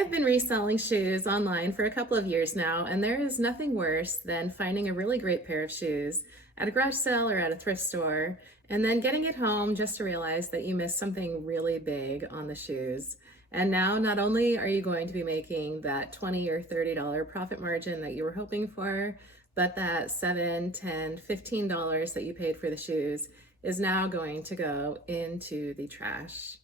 have been reselling shoes online for a couple of years now, and there is nothing worse than finding a really great pair of shoes at a garage sale or at a thrift store, and then getting it home just to realize that you missed something really big on the shoes. And now, not only are you going to be making that $20 or $30 profit margin that you were hoping for, but that $7, $10, $15 that you paid for the shoes is now going to go into the trash.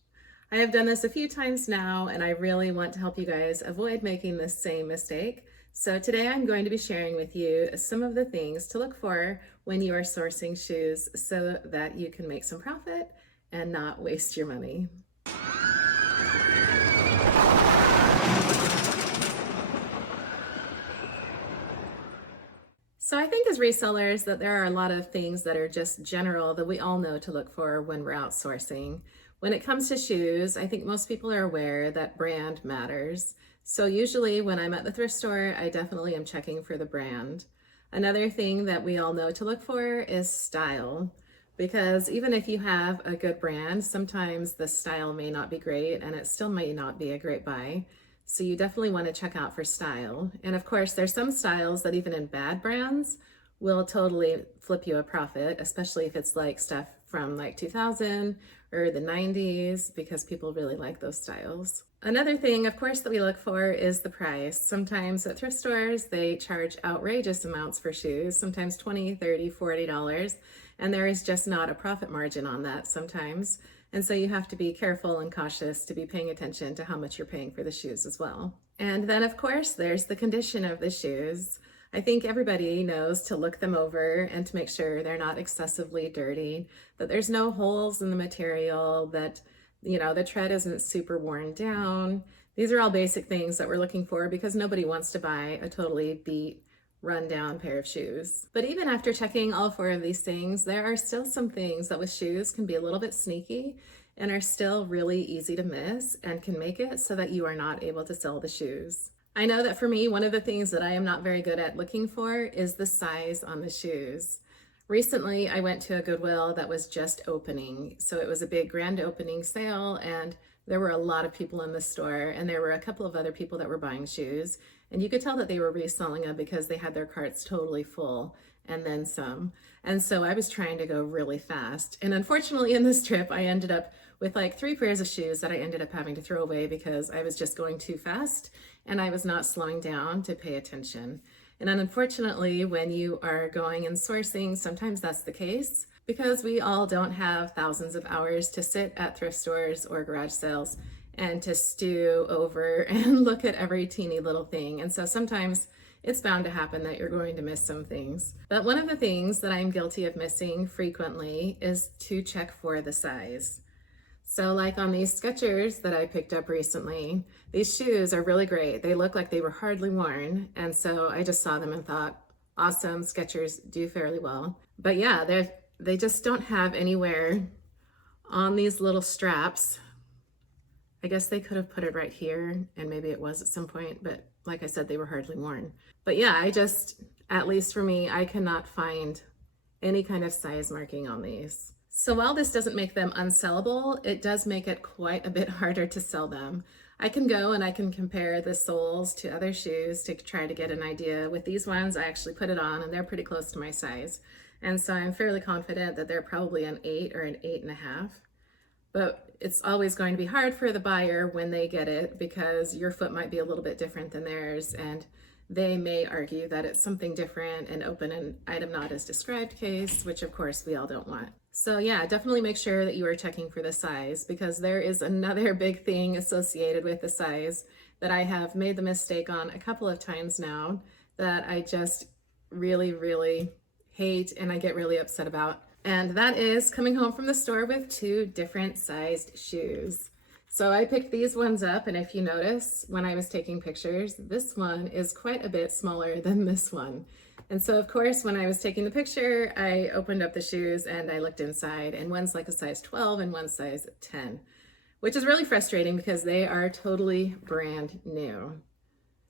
I have done this a few times now, and I really want to help you guys avoid making this same mistake. So today I'm going to be sharing with you some of the things to look for when you are sourcing shoes so that you can make some profit and not waste your money. So I think as resellers that there are a lot of things that are just general that we all know to look for when we're outsourcing. When it comes to shoes, I think most people are aware that brand matters. So usually when I'm at the thrift store, I definitely am checking for the brand. Another thing that we all know to look for is style, because even if you have a good brand, sometimes the style may not be great and it still may not be a great buy. So you definitely want to check out for style. And of course, there's some styles that even in bad brands will totally flip you a profit, especially if it's like stuff from like 2000 or the 90s, because people really like those styles. Another thing, of course, that we look for is the price. Sometimes at thrift stores, they charge outrageous amounts for shoes, sometimes $20, $30, $40, and there is just not a profit margin on that sometimes. And so you have to be careful and cautious to be paying attention to how much you're paying for the shoes as well. And then, of course, there's the condition of the shoes. I think everybody knows to look them over and to make sure they're not excessively dirty, that there's no holes in the material, that, the tread isn't super worn down. These are all basic things that we're looking for because nobody wants to buy a totally beat, run-down pair of shoes. But even after checking all four of these things, there are still some things that with shoes can be a little bit sneaky and are still really easy to miss and can make it so that you are not able to sell the shoes. I know that for me, one of the things that I am not very good at looking for is the size on the shoes. Recently, I went to a Goodwill that was just opening. So it was a big grand opening sale, and there were a lot of people in the store, and there were a couple of other people that were buying shoes. And you could tell that they were reselling them because they had their carts totally full and then some. And so I was trying to go really fast. And unfortunately in this trip, I ended up with like 3 pairs of shoes that I ended up having to throw away because I was just going too fast and I was not slowing down to pay attention. And unfortunately, when you are going and sourcing, sometimes that's the case because we all don't have thousands of hours to sit at thrift stores or garage sales and to stew over and look at every teeny little thing. And so sometimes it's bound to happen that you're going to miss some things. But one of the things that I'm guilty of missing frequently is to check for the size. So like on these Skechers that I picked up recently, these shoes are really great. They look like they were hardly worn. And so I just saw them and thought, awesome, Skechers do fairly well. But yeah, they just don't have anywhere on these little straps. I guess they could have put it right here, and maybe it was at some point, but like I said, they were hardly worn. But yeah, at least for me, I cannot find any kind of size marking on these. So while this doesn't make them unsellable, it does make it quite a bit harder to sell them. I can go and I can compare the soles to other shoes to try to get an idea. With these ones, I actually put it on and they're pretty close to my size. And so I'm fairly confident that they're probably an 8 or an 8.5. But it's always going to be hard for the buyer when they get it because your foot might be a little bit different than theirs, and they may argue that it's something different and open an item not as described case, which of course we all don't want. So yeah, definitely make sure that you are checking for the size because there is another big thing associated with the size that I have made the mistake on a couple of times now that I just really, really hate and I get really upset about. And that is coming home from the store with 2 different sized shoes. So I picked these ones up, and if you notice, when I was taking pictures, this one is quite a bit smaller than this one. And so of course, when I was taking the picture, I opened up the shoes and I looked inside, and one's like a size 12 and one size 10, which is really frustrating because they are totally brand new.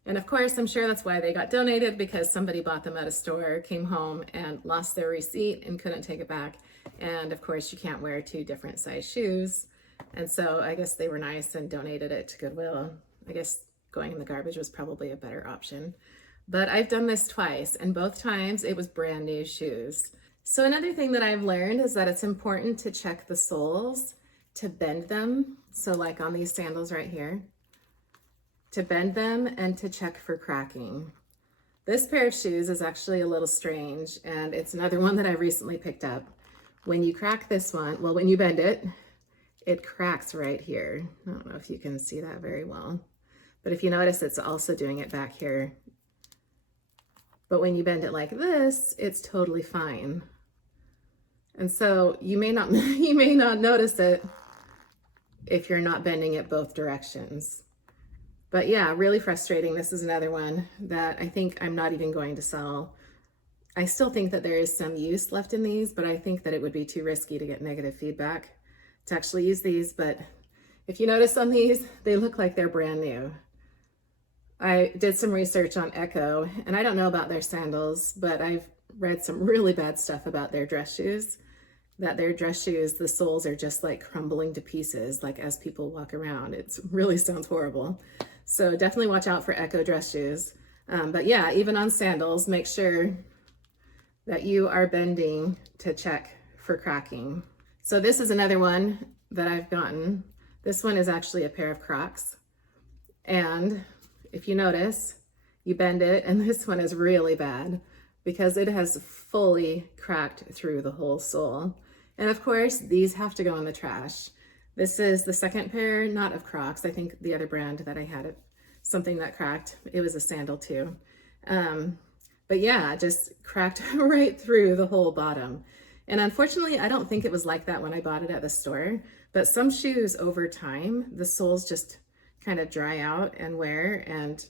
And of course, I'm sure that's why they got donated, because somebody bought them at a store, came home and lost their receipt and couldn't take it back. And of course, you can't wear 2 different size shoes. And so I guess they were nice and donated it to Goodwill. I guess going in the garbage was probably a better option. But I've done this twice, and both times it was brand new shoes. So another thing that I've learned is that it's important to check the soles, to bend them. So like on these sandals right here, to bend them and to check for cracking. This pair of shoes is actually a little strange, and it's another one that I recently picked up. When you crack this one, well, when you bend it, it cracks right here. I don't know if you can see that very well, but if you notice, it's also doing it back here. But when you bend it like this, it's totally fine. And so you may not notice it if you're not bending it both directions. But yeah, really frustrating. This is another one that I think I'm not even going to sell. I still think that there is some use left in these, but I think that it would be too risky to get negative feedback to actually use these. But if you notice on these, they look like they're brand new. I did some research on Echo, and I don't know about their sandals, but I've read some really bad stuff about their dress shoes, that their dress shoes, the soles are just like crumbling to pieces, like as people walk around. It really sounds horrible. So definitely watch out for Echo dress shoes. But yeah, even on sandals, make sure that you are bending to check for cracking. So this is another one that I've gotten. This one is actually a pair of Crocs. And if you notice, you bend it, and this one is really bad because it has fully cracked through the whole sole. And of course, these have to go in the trash. This is the second pair, not of Crocs. I think the other brand that I had, something that cracked. It was a sandal too. But yeah, just cracked right through the whole bottom. And unfortunately, I don't think it was like that when I bought it at the store, but some shoes over time, the soles just kind of dry out and wear, and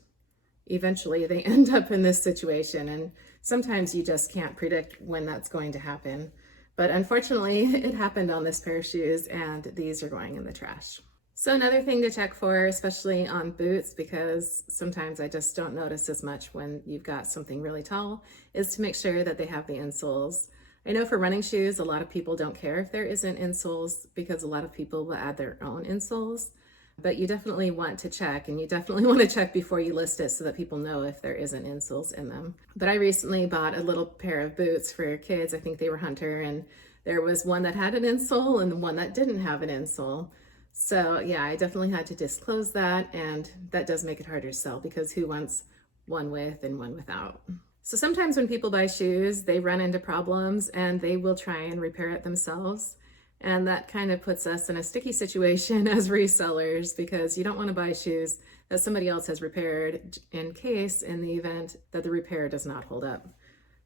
eventually they end up in this situation. And sometimes you just can't predict when that's going to happen. But unfortunately, it happened on this pair of shoes, and these are going in the trash. So another thing to check for, especially on boots, because sometimes I just don't notice as much when you've got something really tall, is to make sure that they have the insoles. I know for running shoes, a lot of people don't care if there isn't insoles because a lot of people will add their own insoles, but you definitely want to check, and you definitely want to check before you list it so that people know if there isn't insoles in them. But I recently bought a little pair of boots for kids. I think they were Hunter, and there was one that had an insole and one that didn't have an insole. So yeah, I definitely had to disclose that, and that does make it harder to sell because who wants one with and one without? So sometimes when people buy shoes, they run into problems and they will try and repair it themselves. And that kind of puts us in a sticky situation as resellers because you don't want to buy shoes that somebody else has repaired in the event that the repair does not hold up.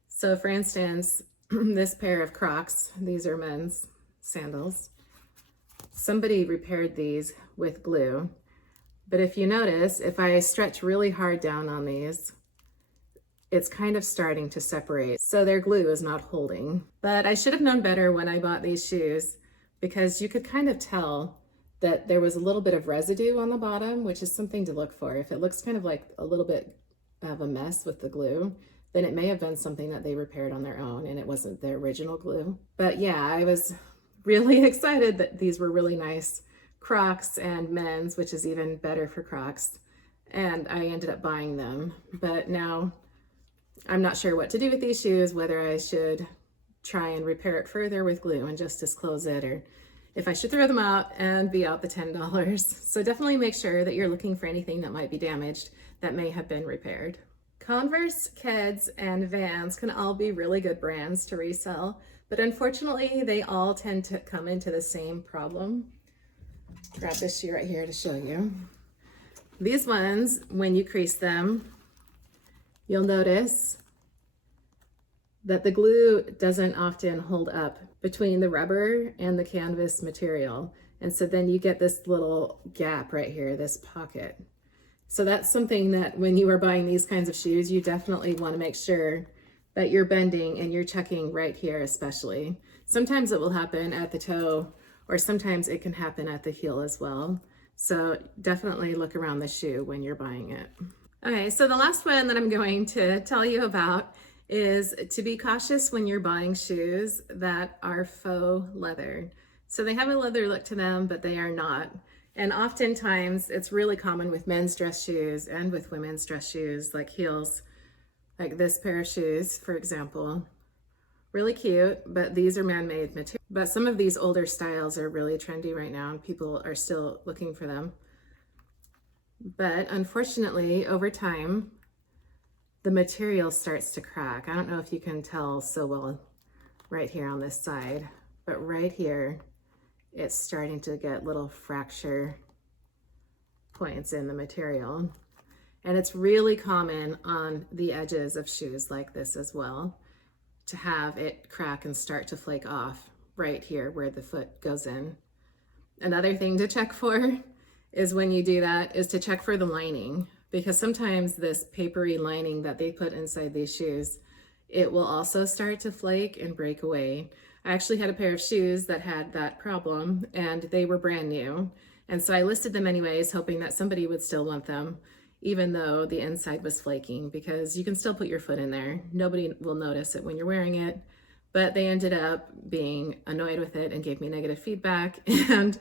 So for instance, this pair of Crocs, these are men's sandals. Somebody repaired these with glue, but if you notice, if I stretch really hard down on these, it's kind of starting to separate. So their glue is not holding. But I should have known better when I bought these shoes because you could kind of tell that there was a little bit of residue on the bottom, which is something to look for. If it looks kind of like a little bit of a mess with the glue, then it may have been something that they repaired on their own and it wasn't the original glue. But yeah, I was really excited that these were really nice Crocs and men's, which is even better for Crocs. And I ended up buying them. But now I'm not sure what to do with these shoes, whether I should try and repair it further with glue and just disclose it, or if I should throw them out and be out the $10. So definitely make sure that you're looking for anything that might be damaged that may have been repaired. Converse, Keds, and Vans can all be really good brands to resell, but unfortunately they all tend to come into the same problem. Grab this shoe right here to show you. These ones, when you crease them, you'll notice that the glue doesn't often hold up between the rubber and the canvas material. And so then you get this little gap right here, this pocket. So that's something that when you are buying these kinds of shoes, you definitely want to make sure that you're bending and you're checking right here especially. Sometimes it will happen at the toe, or sometimes it can happen at the heel as well. So definitely look around the shoe when you're buying it. Okay, so the last one that I'm going to tell you about is to be cautious when you're buying shoes that are faux leather. So they have a leather look to them, but they are not. And oftentimes it's really common with men's dress shoes and with women's dress shoes, like heels, like this pair of shoes, for example. Really cute, but these are man-made material. But some of these older styles are really trendy right now and people are still looking for them. But unfortunately, over time, the material starts to crack. I don't know if you can tell so well right here on this side, but right here, it's starting to get little fracture points in the material. And it's really common on the edges of shoes like this as well, to have it crack and start to flake off right here where the foot goes in. Another thing to check for is when you do that is to check for the lining, because sometimes this papery lining that they put inside these shoes, it will also start to flake and break away. I actually had a pair of shoes that had that problem and they were brand new. And so I listed them anyways, hoping that somebody would still want them, even though the inside was flaking, because you can still put your foot in there. Nobody will notice it when you're wearing it, but they ended up being annoyed with it and gave me negative feedback. And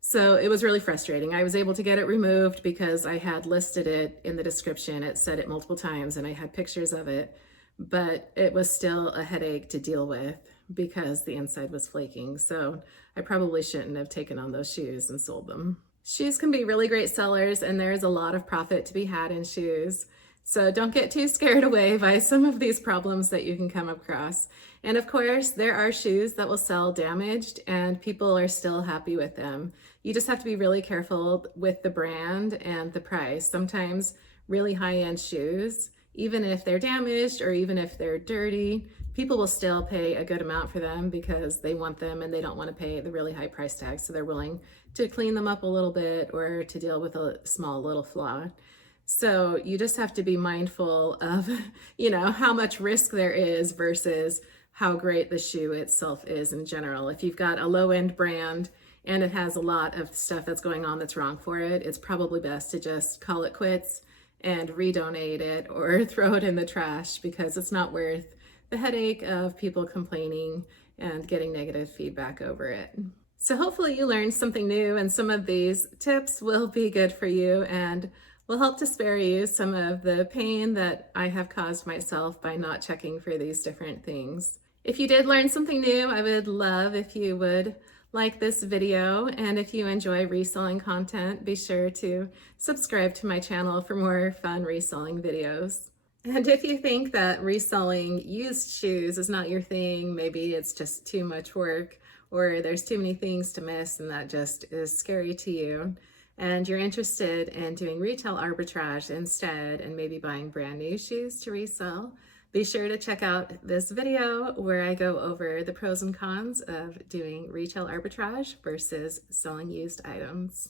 so it was really frustrating. I was able to get it removed because I had listed it in the description. It said it multiple times and I had pictures of it, but it was still a headache to deal with because the inside was flaking. So I probably shouldn't have taken on those shoes and sold them. Shoes can be really great sellers and there's a lot of profit to be had in shoes. So don't get too scared away by some of these problems that you can come across. And of course, there are shoes that will sell damaged and people are still happy with them. You just have to be really careful with the brand and the price. Sometimes really high-end shoes, even if they're damaged or even if they're dirty, people will still pay a good amount for them because they want them and they don't want to pay the really high price tag. So they're willing to clean them up a little bit or to deal with a small little flaw. So you just have to be mindful of, how much risk there is versus how great the shoe itself is in general. If you've got a low-end brand and it has a lot of stuff that's going on that's wrong for it, it's probably best to just call it quits and redonate it or throw it in the trash because it's not worth the headache of people complaining and getting negative feedback over it. So hopefully you learned something new and some of these tips will be good for you and will help to spare you some of the pain that I have caused myself by not checking for these different things. If you did learn something new, I would love if you would like this video, and if you enjoy reselling content, be sure to subscribe to my channel for more fun reselling videos. And if you think that reselling used shoes is not your thing, maybe it's just too much work or there's too many things to miss and that just is scary to you, and you're interested in doing retail arbitrage instead and maybe buying brand new shoes to resell, be sure to check out this video where I go over the pros and cons of doing retail arbitrage versus selling used items.